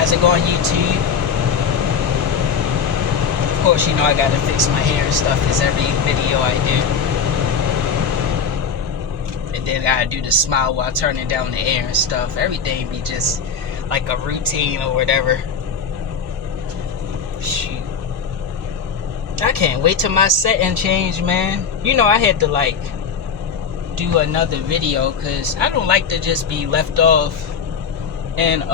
How's it going, YouTube? Of course, you know I gotta fix my hair and stuff as every video I do. And then I gotta do the smile while turning down the air and stuff. Everything be just like a routine or whatever. Shoot. I can't wait till my setting change, man. You know, I had to like do another video because I don't like to just be left off and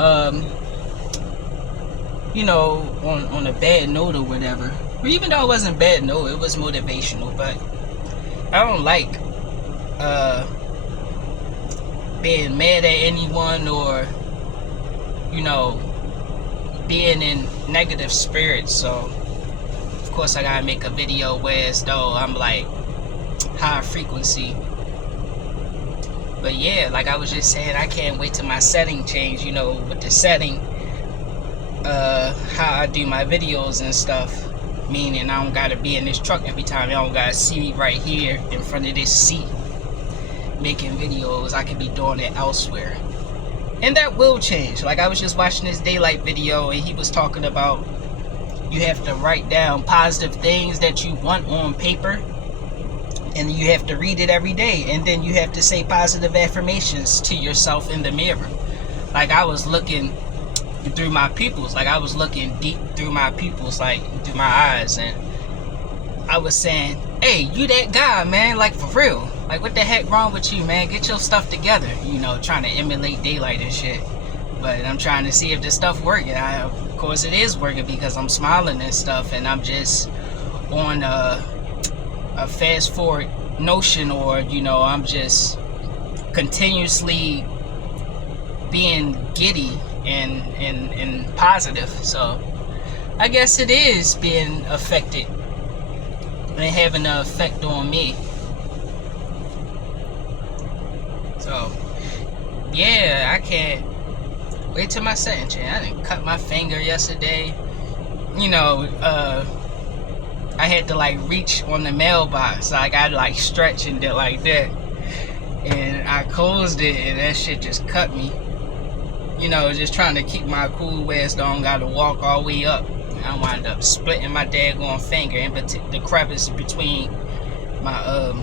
you know, on a bad note or whatever. Or even though it wasn't bad note, it was motivational, but I don't like being mad at anyone or, you know, being in negative spirits. So of course I gotta make a video where as though I'm like high frequency. But yeah, like I was just saying, I can't wait till my setting change, you know, with the setting, how I do my videos and stuff. Meaning I don't gotta be in this truck every time. Y'all don't gotta see me right here in front of this seat making videos. I could be doing it elsewhere. And that will change. Like I was just watching this Daylight video and he was talking about you have to write down positive things that you want on paper. And you have to read it every day. And then you have to say positive affirmations to yourself in the mirror. Like I was looking through my pupils. Like I was looking deep through my pupils, like through my eyes. And I was saying, hey, you that guy, man. Like for real. Like what the heck wrong with you, man? Get your stuff together. You know, trying to emulate Daylight and shit. But I'm trying to see if this stuff working. Of course it is working because I'm smiling and stuff. And I'm just on a fast forward notion, or you know, I'm just continuously being giddy and positive. So I guess it is being affected and having an effect on me. So yeah, I can't wait till my setting change. I didn't cut my finger yesterday. You know, I had to like reach on the mailbox. So I got to like stretch and did like that. And I closed it and that shit just cut me. You know, just trying to keep my cool where I don't got to walk all the way up. And I wound up splitting my daggone finger in the crevice between my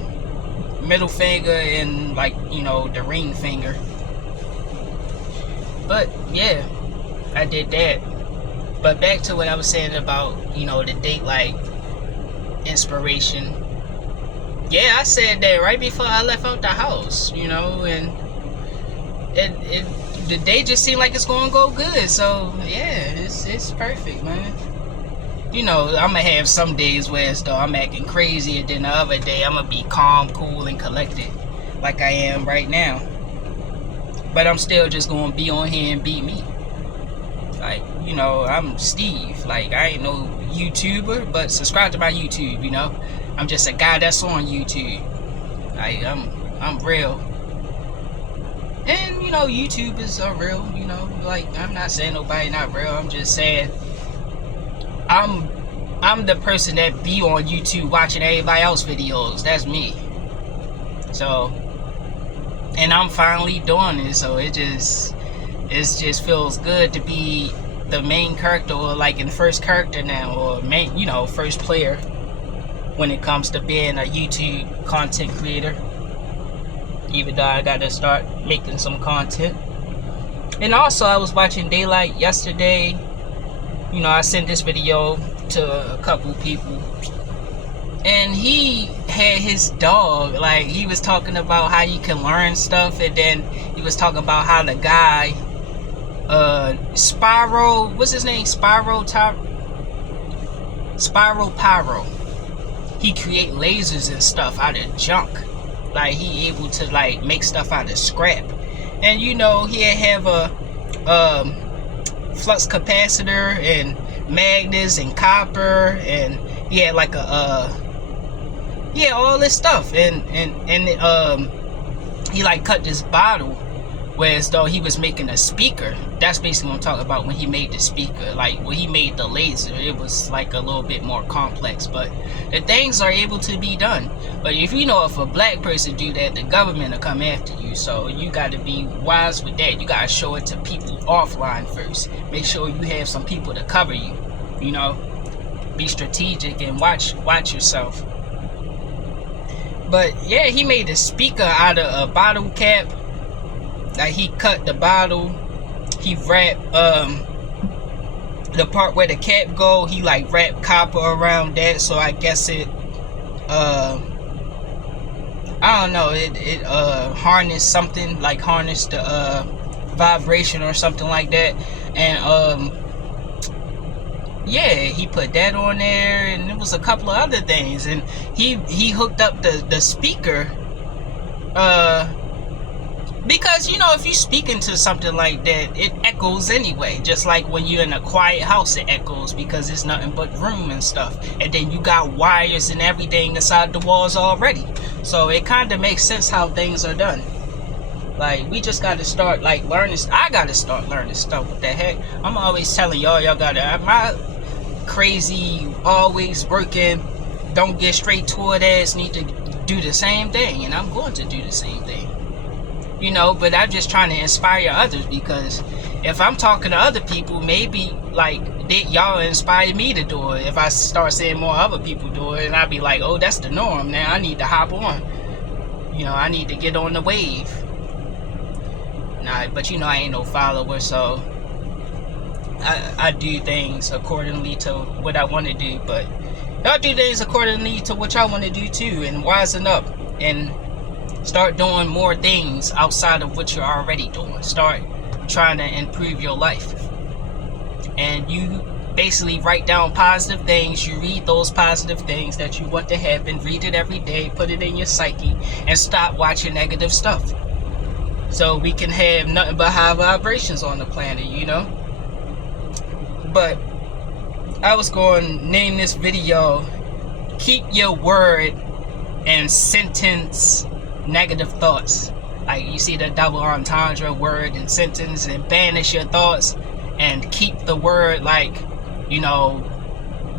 middle finger and like, you know, the ring finger. But yeah, I did that. But back to what I was saying about, you know, the Daylight inspiration. Yeah, I said that right before I left out the house, you know, and the day just seemed like it's gonna go good. So yeah, it's perfect, man. You know, I'm gonna have some days where it's though I'm acting crazy, and then the other day I'm gonna be calm, cool, and collected like I am right now. But I'm still just gonna be on here and be me. Like, you know, I'm Steve. Like, I ain't no YouTuber, but subscribe to my YouTube, you know. I'm just a guy that's on YouTube. Like, I'm real. And, you know, YouTubers are real, you know. Like, I'm not saying nobody not real. I'm just saying I'm the person that be on YouTube watching everybody else videos. That's me. So, and I'm finally doing it, so it just feels good to be the main character, or like in first character now, or main, you know, first player when it comes to being a YouTube content creator. Even though I gotta start making some content. And also I was watching Daylight yesterday. You know, I sent this video to a couple people, and he had his dog. Like, he was talking about how you can learn stuff, and then he was talking about how the guy Spyro, what's his name? Spyro Pyro. He create lasers and stuff out of junk. Like, he able to like make stuff out of scrap. And you know, he'll have a flux capacitor and magnets and copper, and he had like a yeah, all this stuff. And he like cut this bottle Whereas though he was making a speaker, that's basically what I'm talking about when he made the speaker. Like when he made the laser, it was like a little bit more complex, but the things are able to be done. But if you know, if a black person do that, the government will come after you. So you got to be wise with that. You got to show it to people offline first. Make sure you have some people to cover you. You know, be strategic and watch yourself. But yeah, he made a speaker out of a bottle cap. Like he cut the bottle, he wrapped the part where the cap go, he like wrapped copper around that, so I guess it I don't know, it harnessed something, like harnessed the vibration or something like that. And yeah, he put that on there, and it was a couple of other things, and he hooked up the speaker because, you know, if you speak into something like that, it echoes anyway. Just like when you're in a quiet house, it echoes because it's nothing but room and stuff. And then you got wires and everything inside the walls already. So it kind of makes sense how things are done. Like, we just got to start, like, learning. I got to start learning stuff. What the heck? I'm always telling y'all got to. My crazy, always working, don't get straight to it ass need to do the same thing. And I'm going to do the same thing. You know, but I'm just trying to inspire others, because if I'm talking to other people, maybe like y'all inspire me to do it. If I start seeing more other people do it, and I'd be like, oh, that's the norm now, I need to hop on. You know, I need to get on the wave. Nah, but you know, I ain't no follower, so I do things accordingly to what I want to do. But y'all do things accordingly to what y'all want to do too, and wisen up and start doing more things outside of what you're already doing. Start trying to improve your life. And you basically write down positive things. You read those positive things that you want to happen. Read it every day. Put it in your psyche. And stop watching negative stuff. So we can have nothing but high vibrations on the planet, you know? But I was going to name this video, Keep Your Word and Sentence Negative Thoughts. Like, you see the double entendre, word and sentence, and banish your thoughts and keep the word, like, you know,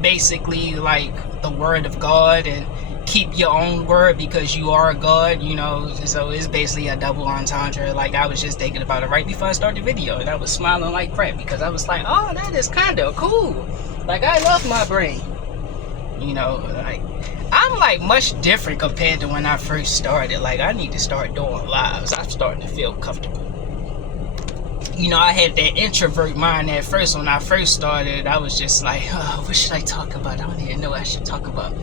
basically like the word of God, and keep your own word because you are God, you know. So it's basically a double entendre. Like, I was just thinking about it right before I started the video, and I was smiling like crap because I was like, oh, that is kind of cool. Like, I love my brain, you know. Like, I'm like much different compared to when I first started. Like, I need to start doing lives. I'm starting to feel comfortable. You know, I had that introvert mind at first. When I first started, I was just like, oh, what should I talk about? I don't even know what I should talk about.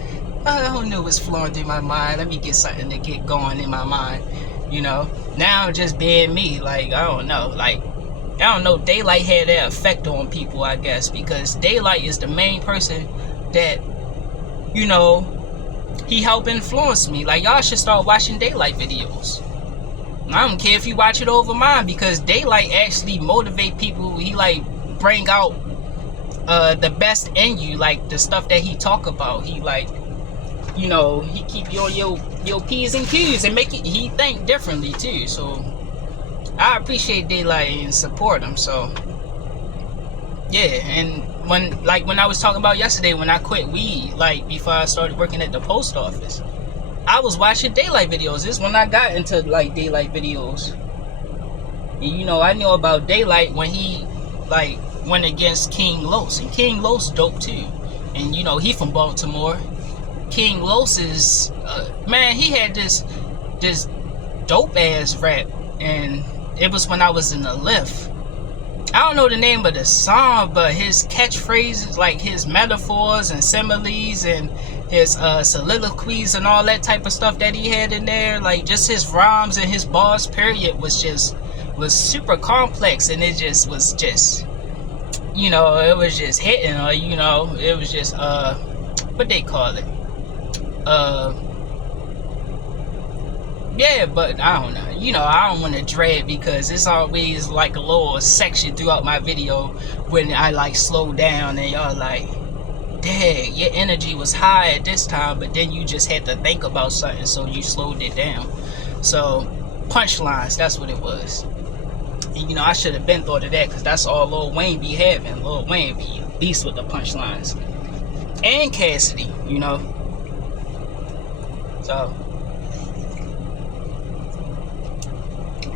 I don't know what's flowing through my mind. Let me get something to get going in my mind, you know. Now just being me, like, I don't know. Like, I don't know, Daylight had that effect on people, I guess, because Daylight is the main person that, you know, he helped influence me. Like, y'all should start watching Daylight videos. I don't care if you watch it over mine, because Daylight actually motivate people. He like bring out the best in you, like the stuff that he talk about. He like, you know, he keep you on your P's and Q's and make it, he think differently too. So I appreciate Daylight and support him. So yeah, and when I was talking about yesterday, when I quit weed, like before I started working at the post office, I was watching Daylight videos. This is when I got into like Daylight videos. And you know, I knew about Daylight when he like went against King Los, and King Los dope too. And you know, he from Baltimore. King Los is man, he had this dope ass rap, and it was when I was in the lift. I don't know the name of the song, but his catchphrases, like his metaphors and similes and his soliloquies and all that type of stuff that he had in there, like just his rhymes and his bars period was super complex, and it just was just, you know, it was just hitting, or you know, it was just what they call it, yeah. But I don't know, you know, I don't want to dread, because it's always like a little section throughout my video when I like slow down and y'all like, dang, your energy was high at this time, but then you just had to think about something, so you slowed it down. So punchlines, that's what it was. you know, I should have been thought of that, because that's all Lil Wayne be having. Lil Wayne be a beast with the punchlines. And Cassidy, you know. So,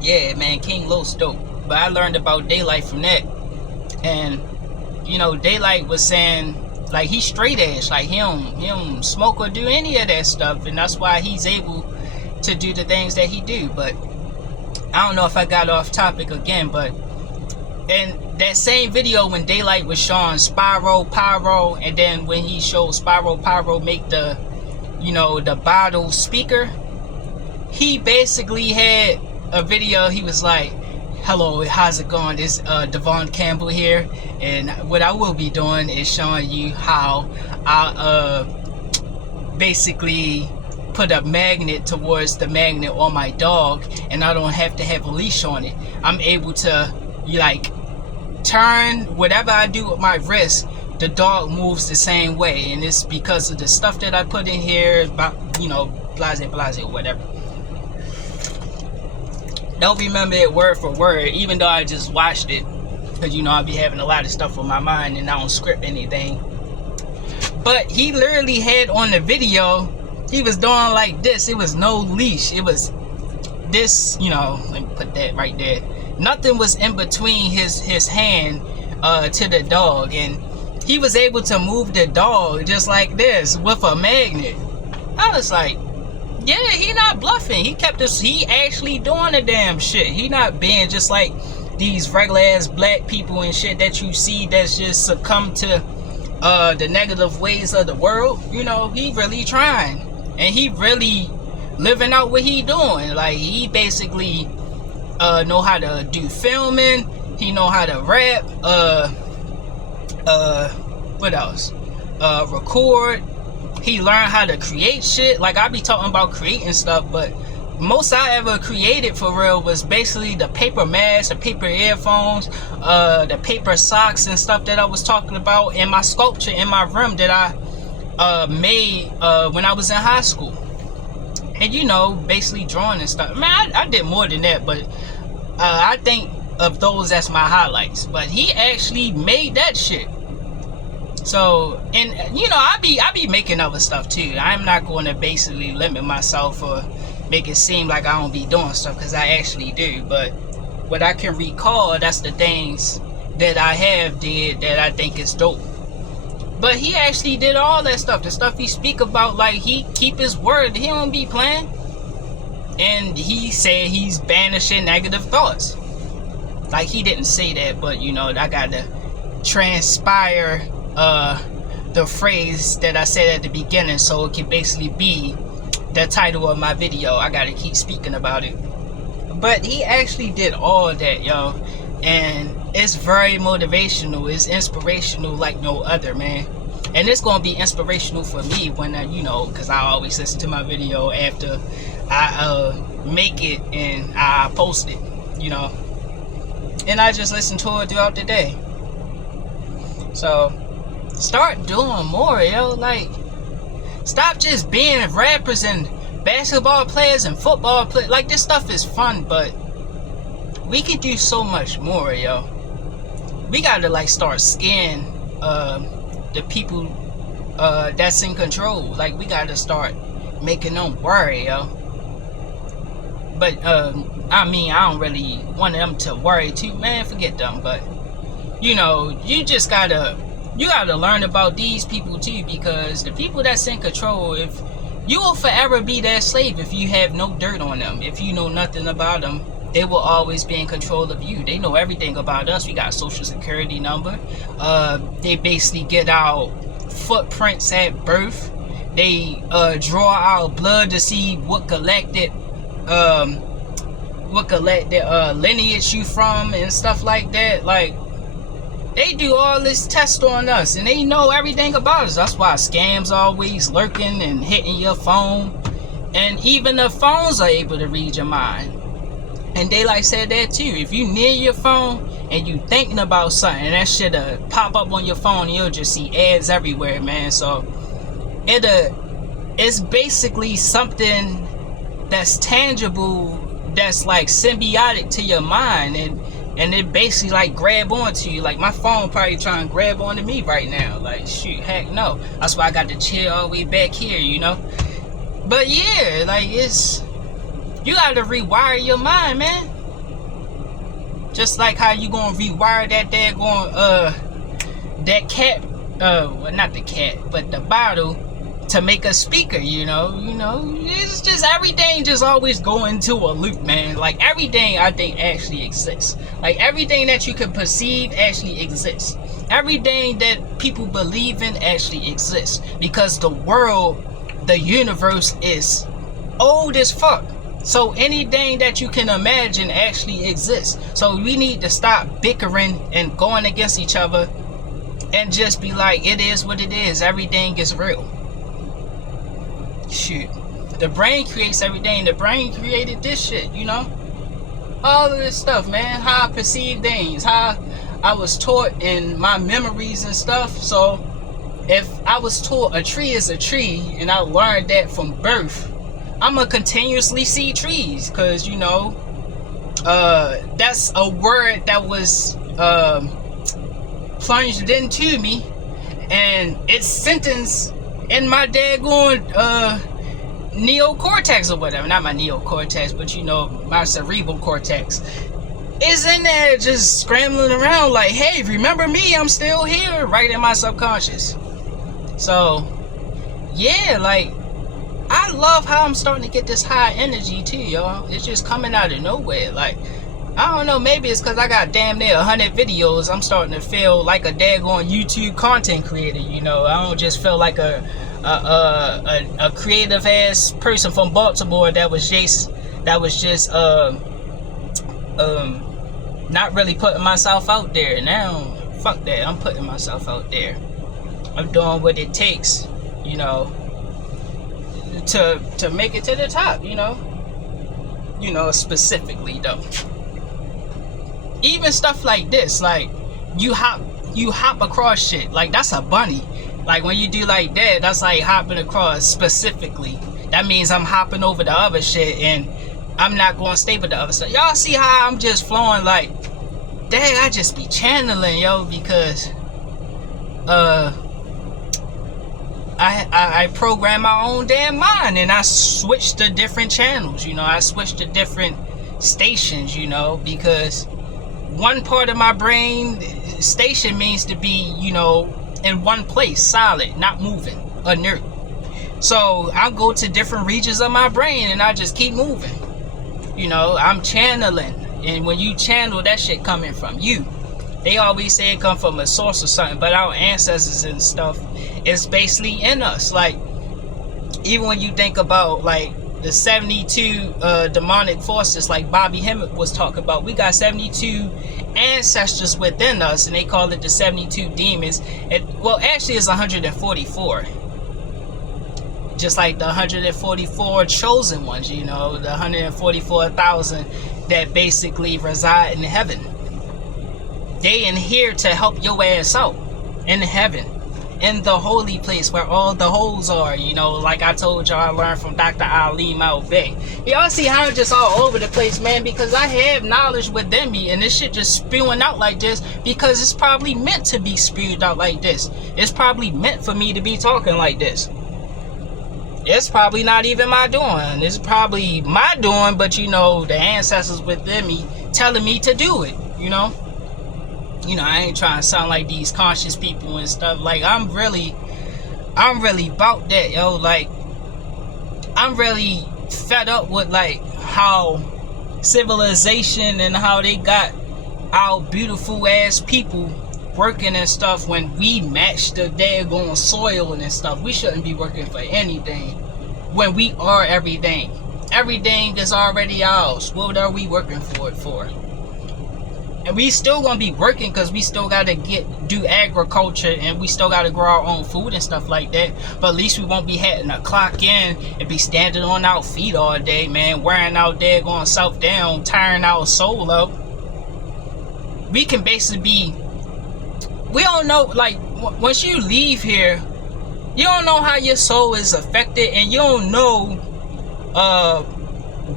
yeah, man, King Lo's dope. But I learned about Daylight from that. And, you know, Daylight was saying, like, he's straight edge. Like, he don't smoke or do any of that stuff. And that's why he's able to do the things that he do. But I don't know if I got off topic again, but in that same video when Daylight was showing Spyro Pyro, and then when he showed Spyro Pyro make the, you know, the bottle speaker, he basically had a video. He was like, hello, how's it going? This Devon Campbell here, and what I will be doing is showing you how I basically put a magnet towards the magnet on my dog, and I don't have to have a leash on it. I'm able to, like, turn whatever I do with my wrist, the dog moves the same way, and it's because of the stuff that I put in here, about, you know, blase or whatever. Don't remember it word for word, even though I just watched it, because, you know, I be having a lot of stuff on my mind and I don't script anything. But he literally had on the video, he was doing like this. It was no leash. It was this, you know, let me put that right there. Nothing was in between his hand to the dog, and he was able to move the dog just like this with a magnet. I was like, yeah, he not bluffing. He kept this. He actually doing the damn shit. He not being just like these regular ass black people and shit that you see that's just succumb to the negative ways of the world. You know, he really trying, and he really living out what he doing. Like, he basically know how to do filming. He know how to rap. What else? Record. He learned how to create shit. Like, I be talking about creating stuff, but most I ever created for real was basically the paper mask, the paper earphones, the paper socks and stuff that I was talking about, and my sculpture in my room that I made when I was in high school. And, you know, basically drawing and stuff. Man, I did more than that, but I think of those as my highlights. But he actually made that shit. So, and, you know, I be making other stuff too. I'm not going to basically limit myself or make it seem like I don't be doing stuff, because I actually do. But what I can recall, that's the things that I have did that I think is dope. But he actually did all that stuff. The stuff he speak about, like, he keep his word. He don't be playing. And he said he's banishing negative thoughts. Like, he didn't say that, but, you know, I got to transpire the phrase that I said at the beginning, so it can basically be the title of my video. I got to keep speaking about it. But he actually did all that, yo. And it's very motivational. It's inspirational like no other, man. And it's going to be inspirational for me when I, you know, because I always listen to my video after I make it and I post it, you know. And I just listen to it throughout the day. So, start doing more, yo. Like, stop just being rappers and basketball players and football players. Like, this stuff is fun, but we can do so much more, yo. We gotta, like, start scaring the people that's in control. Like, we gotta start making them worry, yo. But I mean, I don't really want them to worry too, man. Forget them. But, you know, you just gotta learn about these people too, because the people that's in control, if you will forever be their slave if you have no dirt on them. If you know nothing about them, they will always be in control of you. They know everything about us. We got a social security number. They basically get our footprints at birth. They draw our blood to see what collected lineage you from and stuff like that. Like, they do all this test on us, and they know everything about us. That's why scams always lurking and hitting your phone, and even the phones are able to read your mind. And Daylight said that too. If you near your phone and you thinking about something, that shit'll pop up on your phone, and you'll just see ads everywhere, man. So it's basically something that's tangible, that's like symbiotic to your mind, and and it basically like grab onto you. Like my phone probably trying to grab onto me right now. Like shoot, heck no. That's why I got the chair all the way back here, you know. But yeah, like it's, you gotta rewire your mind, man. Just like how you gonna rewire that daggone that cat, well, not the cat, but the bottle to make a speaker, you know, it's just everything just always go into a loop, man. Like everything I think actually exists. Like everything that you can perceive actually exists. Everything that people believe in actually exists, because the world, the universe is old as fuck. So anything that you can imagine actually exists. So we need to stop bickering and going against each other and just be like, it is what it is. Everything is real. Shoot, the brain creates everything. The brain created this shit, you know, all of this stuff, man. How I perceive things, how I was taught in my memories and stuff. So if I was taught a tree is a tree and I learned that from birth, I'm gonna continuously see trees, because you know, that's a word that was plunged into me, and it's sentenced in my daggone neocortex or whatever. Not my neocortex, but you know, my cerebral cortex is in there just scrambling around like, hey, remember me, I'm still here, right in my subconscious. So yeah, like I love how I'm starting to get this high energy too, y'all. It's just coming out of nowhere. Like, I don't know, maybe it's because I got damn near 100 videos. I'm starting to feel like a daggone YouTube content creator, you know. I don't just feel like a creative ass person from Baltimore that was just not really putting myself out there. Now, fuck that, I'm putting myself out there. I'm doing what it takes, you know, to make it to the top, you know, specifically though. Even stuff like this, like you hop across shit, like that's a bunny. Like when you do like that, that's like hopping across specifically. That means I'm hopping over the other shit and I'm not going to stay with the other stuff. Y'all see how I'm just flowing like, dang, I just be channeling, yo, because I program my own damn mind, and I switch to different channels, you know. I switch to different stations, you know, because one part of my brain station means to be, you know, in one place, solid, not moving, inert. So I go to different regions of my brain and I just keep moving. You know, I'm channeling, and when you channel, that shit coming from you. They always say it come from a source or something, but our ancestors and stuff is basically in us. Like, even when you think about like the 72 demonic forces, like Bobby Hemmett was talking about, we got 72 ancestors within us, and they call it the 72 demons. Well, actually it's 144, just like the 144 chosen ones, you know, the 144,000 that basically reside in heaven. They in here to help your ass out in heaven, in the holy place where all the holes are, you know, like I told y'all I learned from Dr. Ali Malve. Y'all see how I'm just all over the place, man, because I have knowledge within me, and this shit just spewing out like this because it's probably meant to be spewed out like this. It's probably meant for me to be talking like this. It's probably not even my doing. It's probably my doing, but you know, the ancestors within me telling me to do it, you know. You know, I ain't trying to sound like these conscious people and stuff. Like, I'm really about that, yo. Like, I'm really fed up with like how civilization and how they got our beautiful ass people working and stuff when we match the daggone soil and stuff. We shouldn't be working for anything when we are everything. Everything is already ours. What are we working for it for? And we still gonna be working because we still gotta do agriculture, and we still gotta grow our own food and stuff like that. But at least we won't be having to clock in and be standing on our feet all day, man, wearing our daggone self down, tiring our soul up. We can basically be, we don't know, like, once you leave here, you don't know how your soul is affected, and you don't know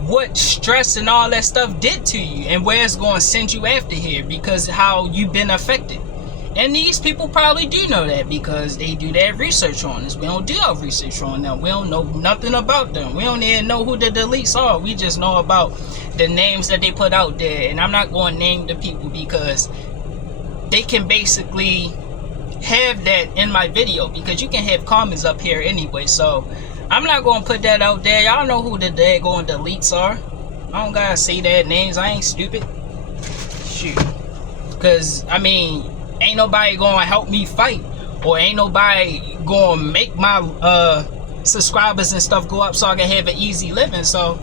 what stress and all that stuff did to you and where it's going to send you after here, because how you've been affected. And these people probably do know that because they do their research on us. We don't do our research on them. We don't know nothing about them. We don't even know who the deletes are. We just know about the names that they put out there. And I'm not going to name the people because they can basically have that in my video, because you can have comments up here anyway. So I'm not going to put that out there. Y'all know who the daggone deletes are. I don't got to say their names. I ain't stupid. Shoot. Because, I mean, ain't nobody gonna help me fight, or ain't nobody gonna make my subscribers and stuff go up so I can have an easy living. So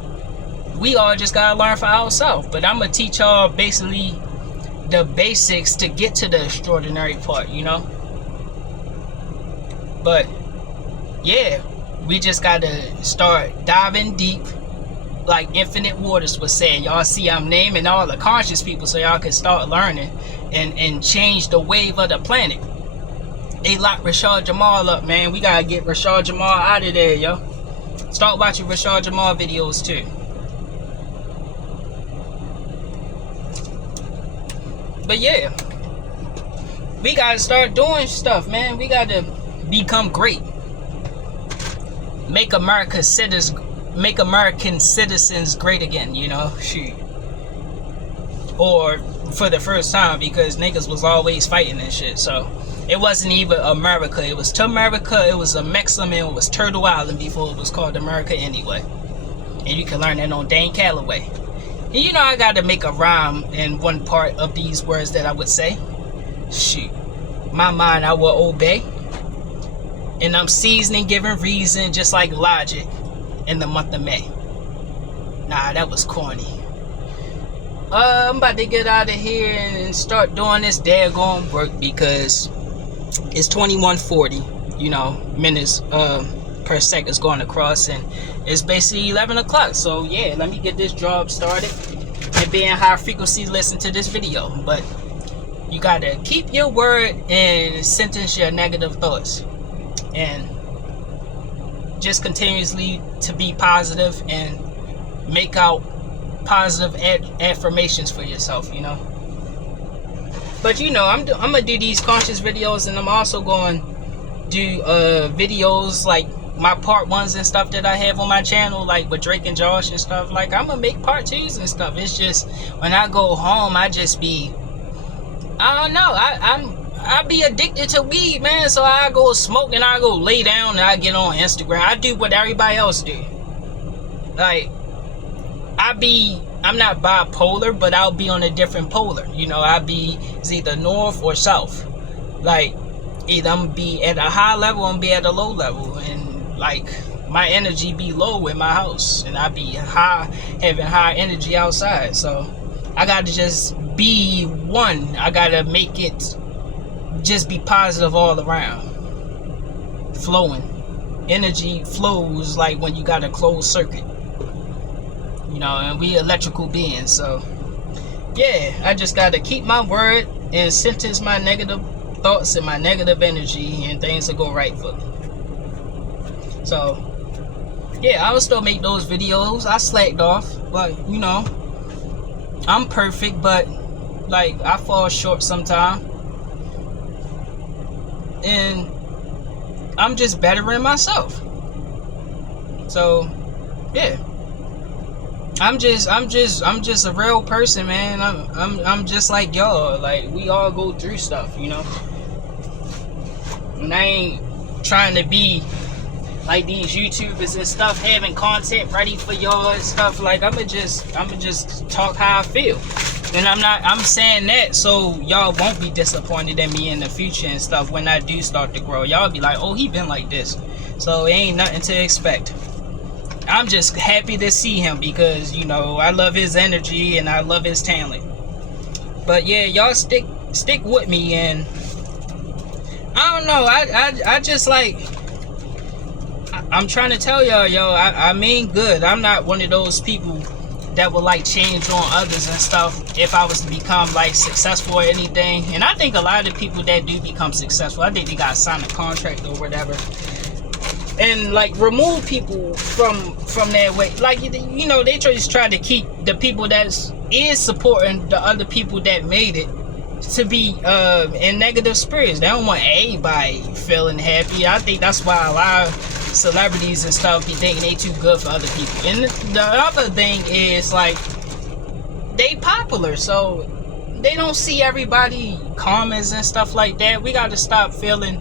we all just gotta learn for ourselves. But I'm gonna teach y'all basically the basics to get to the extraordinary part, you know. But yeah, we just gotta start diving deep, like Infinite Waters was saying. Y'all see I'm naming all the conscious people so y'all can start learning and change the wave of the planet. They locked Rashad Jamal up, man. We gotta get Rashad Jamal out of there, yo. Start watching Rashad Jamal videos too. But yeah, we gotta start doing stuff, man. We gotta become great. Make American citizens great again, you know. Shoot. Or for the first time, because niggas was always fighting and shit. So it wasn't even America. It was to America. It was a Mexican. It was Turtle Island before it was called America anyway. And you can learn that on Dane Calloway. And you know I got to make a rhyme in one part of these words that I would say. Shoot. My mind I will obey. And I'm seasoning, giving reason, just like logic in the month of May. Nah, that was corny. I'm about to get out of here and start doing this daggone work, because it's 2140, you know, minutes per second is going across, and it's basically 11 o'clock. So yeah, let me get this job started and be in high frequency listen to this video. But you gotta keep your word and sentence your negative thoughts, and just continuously to be positive and make out positive affirmations for yourself, you know. But you know, I'm gonna do these conscious videos, and I'm also going to do videos like my part ones and stuff that I have on my channel, like with Drake and Josh and stuff. Like I'm gonna make part twos and stuff. It's just when I go home, I just be, I don't know, I be addicted to weed, man. So I go smoke and I go lay down and I get on Instagram. I do what everybody else do. Like I'm not bipolar, but I'll be on a different polar. You know, it's either north or south. Like either I'm be at a high level and be at a low level, and like my energy be low in my house, and I be high, having high energy outside. So I gotta just be one. I gotta make it just be positive all around, flowing. Energy flows like when you got a closed circuit, you know, and we electrical beings. So yeah, I just gotta keep my word and sentence my negative thoughts and my negative energy, and things will go right for me. So yeah, I'll still make those videos. I slacked off, but you know, I'm perfect, but like I fall short sometimes, and I'm just bettering myself. So yeah, I'm just a real person, man. I'm just like y'all. Like we all go through stuff, you know. And I ain't trying to be like these YouTubers and stuff, having content ready for y'all and stuff. Like I'ma just talk how I feel. And I'm saying that so y'all won't be disappointed in me in the future and stuff when I do start to grow. Y'all be like, oh, he been like this. So it ain't nothing to expect. I'm just happy to see him because, you know, I love his energy and I love his talent. But yeah, y'all stick with me, and I don't know, I just like, I'm trying to tell y'all, yo, I mean good. I'm not one of those people that would like change on others and stuff if I was to become like successful or anything. And I think a lot of the people that do become successful, I think they got to sign a contract or whatever. and like remove people from their way. Like, you know, they just try to keep the people that is supporting the other people that made it to be in negative spirits. They don't want everybody feeling happy. I think that's why a lot of celebrities and stuff be thinking they too good for other people. And the other thing is, like, they popular, so they don't see everybody comments and stuff like that. We got to stop feeling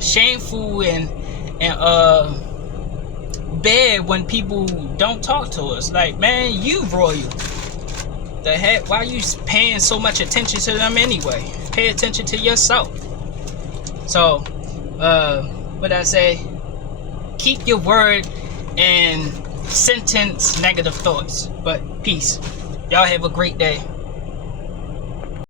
shameful and bad when people don't talk to us. Like, man, you royal. The heck, why are you paying so much attention to them anyway? Pay attention to yourself. So what I say, keep your word and sentence negative thoughts. But peace. Y'all have a great day.